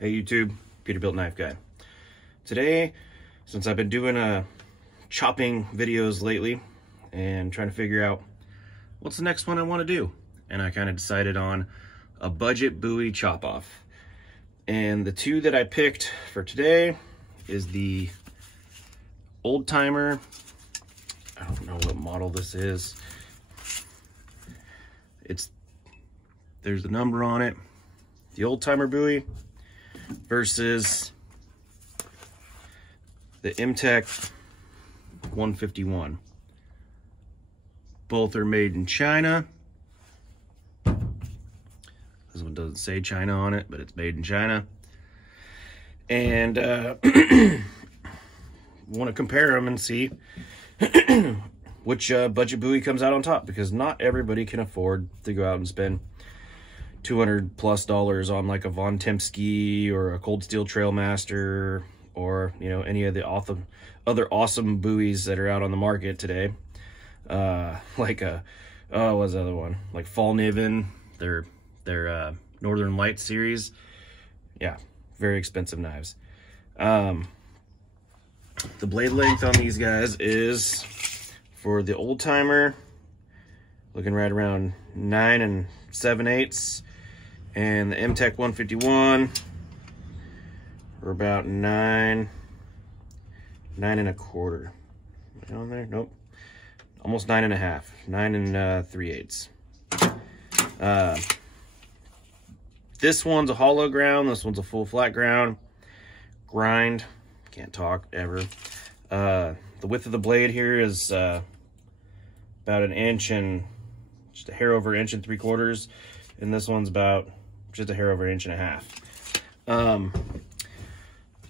Hey YouTube, Peterbilt Knife Guy. Today, since I've been doing chopping videos lately and trying to figure out what's the next one I want to do, and I kind of decided on a budget Bowie chop off. And the two that I picked for today is the old timer. I don't know what model this is. There's the number on it. The old timer Bowie versus the Mtech 151. Both are made in China. This one doesn't say China on it, but it's made in China. And want to compare them and see which budget Bowie comes out on top, because not everybody can afford to go out and spend $200+ on like a Von Tempsky or a Cold Steel Trailmaster, or any of the other awesome Bowies that are out on the market today. What's the other one? Like Fall Niven, their Northern Lights series. Yeah, very expensive knives. The blade length on these guys is, for the old timer, looking right around 9 7/8, and the Mtech 151 we're about 9 1/4. On there? Nope. Almost 9 1/2. 9 3/8. This one's a hollow ground. This one's a full flat ground. Grind. Can't talk ever. The width of the blade here is about 1 inch and just a hair over 1 3/4, and this one's about just a hair over 1.5 inches.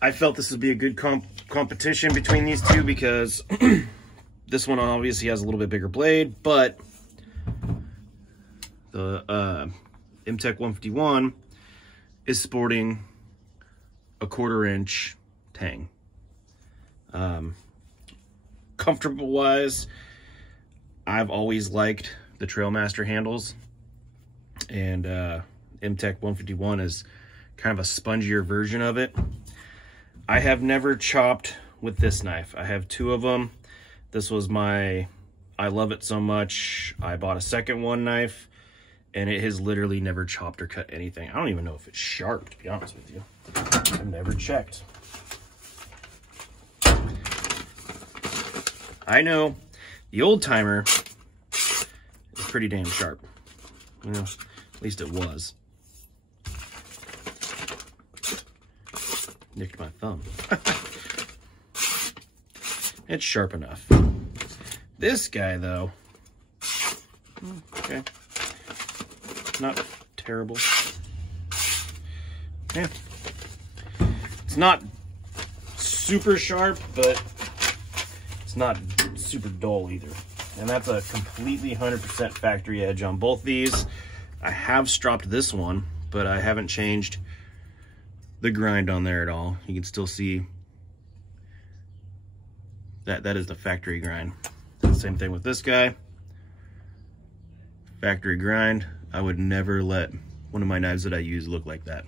I felt this would be a good competition between these two, because this one obviously has a little bit bigger blade, but the Mtech 151 is sporting a 1/4 inch tang. Comfortable wise, I've always liked the Trailmaster handles, and Mtech 151 is kind of a spongier version of it. I have never chopped with this knife. I have 2 of them. This was I love it so much, I bought a second one knife, and it has literally never chopped or cut anything. I don't even know if it's sharp, to be honest with you. I've never checked. I know the old timer is pretty damn sharp. At least it was. Nicked my thumb. It's sharp enough. This guy, though, okay, not terrible. Yeah, it's not super sharp, but it's not super dull either. And that's a completely 100% factory edge on both these. I have stropped this one, but I haven't changed the grind on there at all. You can still see that is the factory grind. Same thing with this guy. Factory grind. I would never let one of my knives that I use look like that.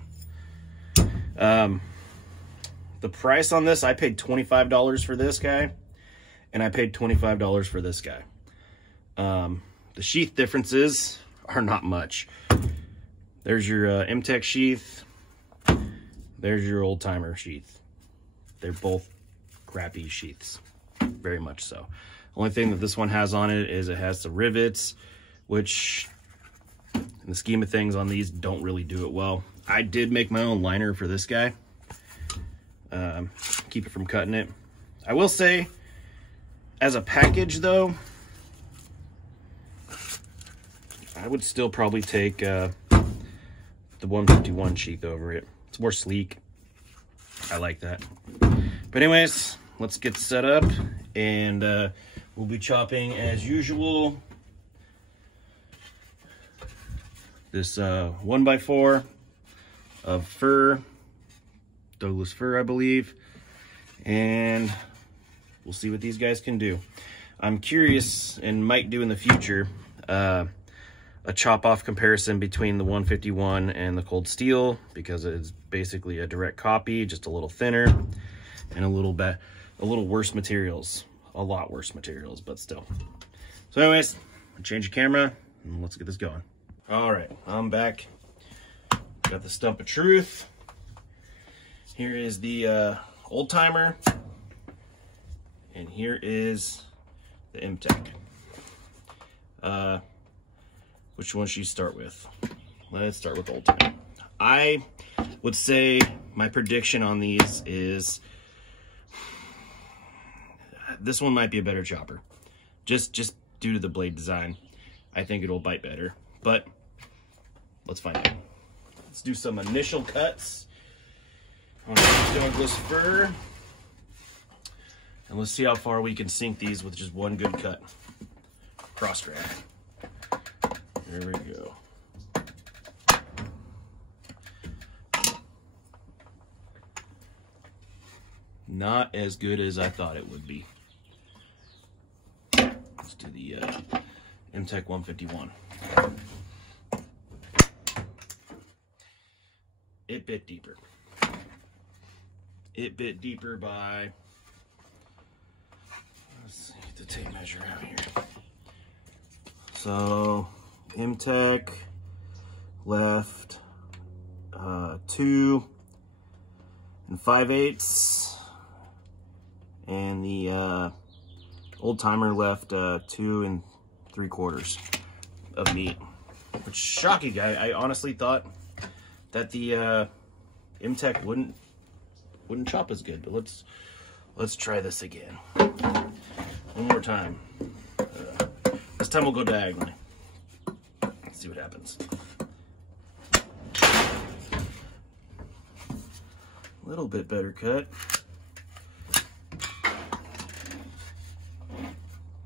The price on this, I paid $25 for this guy, and I paid $25 for this guy. The sheath differences are not much. There's your Mtech sheath. There's your old timer sheath. They're both crappy sheaths, very much so. Only thing that this one has on it is it has the rivets, which in the scheme of things on these don't really do it well. I did make my own liner for this guy. Keep it from cutting it. I will say, as a package though, I would still probably take the 151 sheath over it. It's more sleek. I like that. But anyways, let's get set up, and we'll be chopping as usual. This 1x4 of fir, Douglas fir, I believe, and we'll see what these guys can do. I'm curious, and might do in the future, a chop off comparison between the 151 and the cold steel, because it's basically a direct copy, just a little thinner and a little worse materials, a lot worse materials, but still. So anyways, I'll change the camera and let's get this going. All right, I'm back. Got the stump of truth. Here is the old timer, and here is the Mtech. Which one should you start with? Let's start with old timer. I would say my prediction on these is this one might be a better chopper, just due to the blade design. I think it'll bite better, but let's find out. Let's do some initial cuts on the Douglas fir, and let's see how far we can sink these with just one good cut. Cross drag. There we go. Not as good as I thought it would be. Let's do the Mtech 151. It bit deeper. It bit deeper by, let's see, get the tape measure out here. So Mtech left 2 5/8, and the old timer left 2 3/4 of meat, which is shocking. I honestly thought that the Mtech wouldn't chop as good, but let's try this again one more time. This time we'll go diagonally. Let's see what happens. A little bit better cut.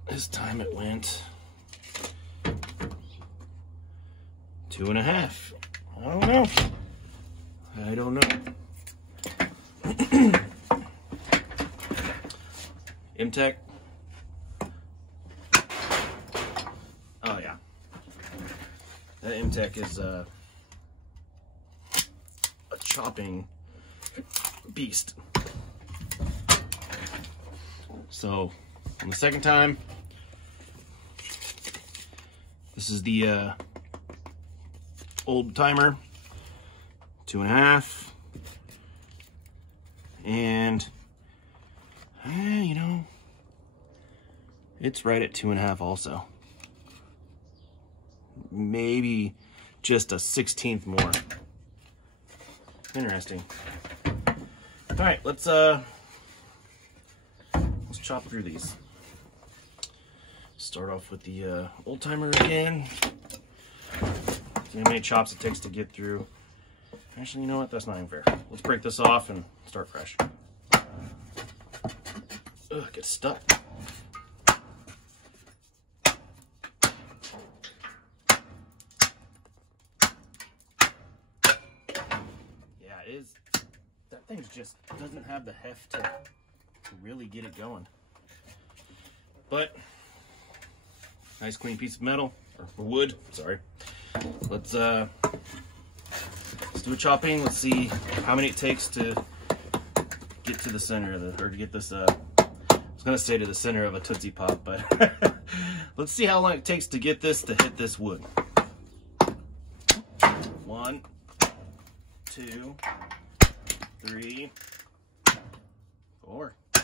This time it went 2.5. I don't know. Mtech. Oh yeah. That Mtech is a chopping beast. So on the second time, this is the old timer, 2.5, and you know, it's right at 2.5 also. Maybe just a 1/16 more. Interesting. All right, let's chop through these. Start off with the old timer again. See how many chops it takes to get through. Actually, you know what? That's not even fair. Let's break this off and start fresh. Ugh, get stuck. Yeah, it is. That thing just doesn't have the heft to really get it going. But nice clean piece of metal or wood. Sorry. Let's do a chopping. Let's see how many it takes to get to the center of the, or to get this. I was gonna say to the center of a Tootsie Pop, but let's see how long it takes to get this to hit this wood. 1, 2, 3, 4. I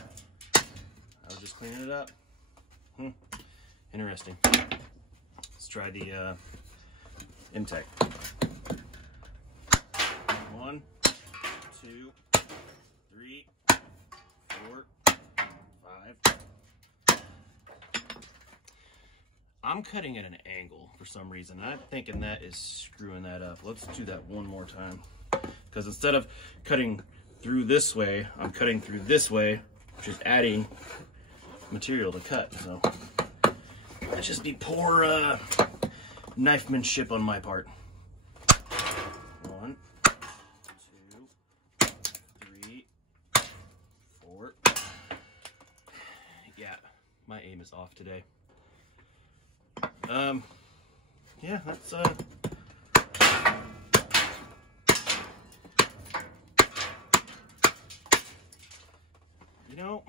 was just cleaning it up. Interesting. Let's try the Mtech. 1, 2, 3, 4, 5. I'm cutting at an angle for some reason. I'm thinking that is screwing that up. Let's do that one more time. Because instead of cutting through this way, I'm cutting through this way, which is adding material to cut. So that'd just be poor knifemanship on my part. 1, 2, 3, 4. Yeah, my aim is off today. yeah, that's you know,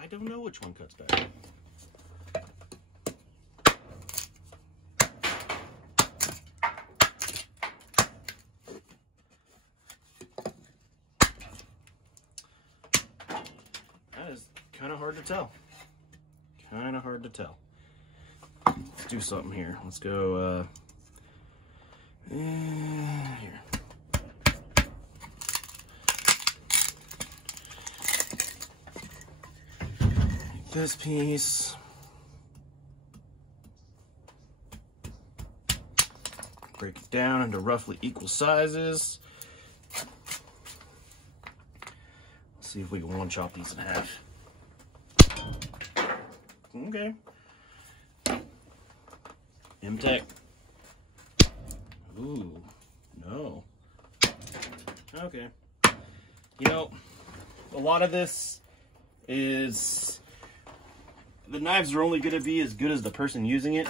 I don't know which one cuts better. That is kind of hard to tell. Kind of hard to tell. Let's do something here. Let's go here. Take this piece. Break it down into roughly equal sizes. Let's see if we can one chop these in half. Okay. Mtech. Ooh, no. Okay. You know, a lot of this is, the knives are only going to be as good as the person using it.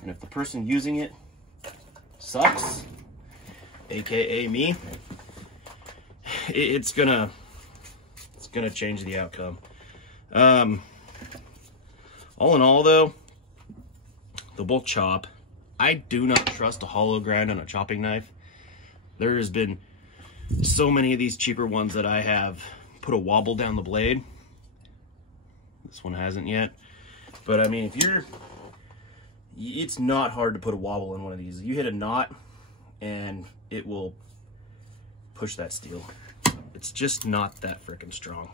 And if the person using it sucks, aka me, it's gonna change the outcome. All in all though, the bulk chop, I do not trust a hollow grind on a chopping knife. There has been so many of these cheaper ones that I have put a wobble down the blade. This one hasn't yet. But I mean, it's not hard to put a wobble in one of these. You hit a knot and it will push that steel. It's just not that freaking strong.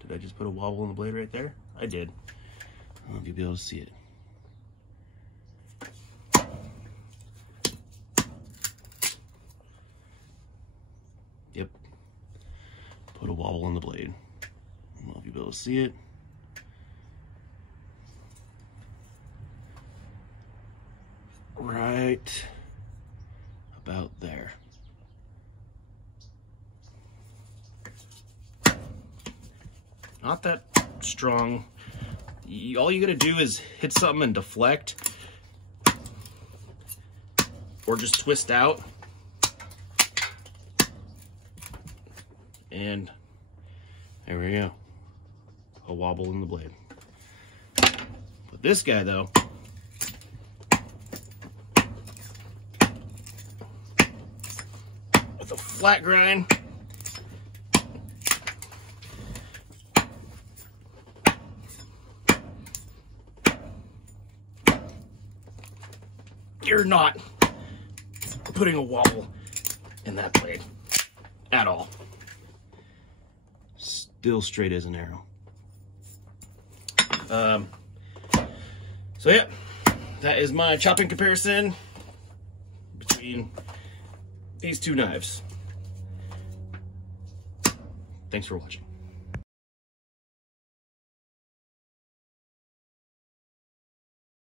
Did I just put a wobble in the blade right there? I did. I don't know if you'll be able to see it. Yep. Put a wobble in the blade. I don't know if you'll be able to see it. Right about there. Not that strong. All you gotta do is hit something and deflect, or just twist out, and there we go, a wobble in the blade. But this guy though, with a flat grind, you're not putting a wobble in that blade at all. Still straight as an arrow. So yeah, that is my chopping comparison between these two knives. Thanks for watching.